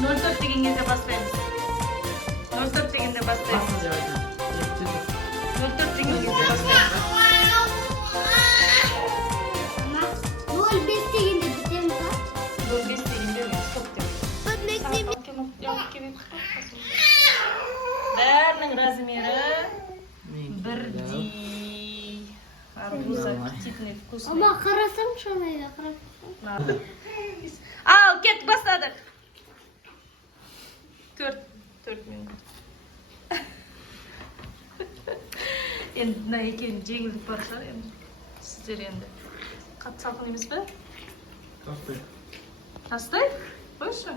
04 деген кезде бастаймыз. 04 дегенде бастаймыз. 04 деген кезде бастаймыз. 05 дегенде бітеміз ба? 05 дегенде стоп деп. Бәрінің размері бірдей. Арбуз аппетитный, вкусный. Ама қарасам шамайда қарап. Ал, кет, бастадық. 4 минут. Енді мына екеуінің жеңілдік бар шығар енді. Сіздер енді. Қатты салқын емес пе? Тастай. Тастай? Қойшы.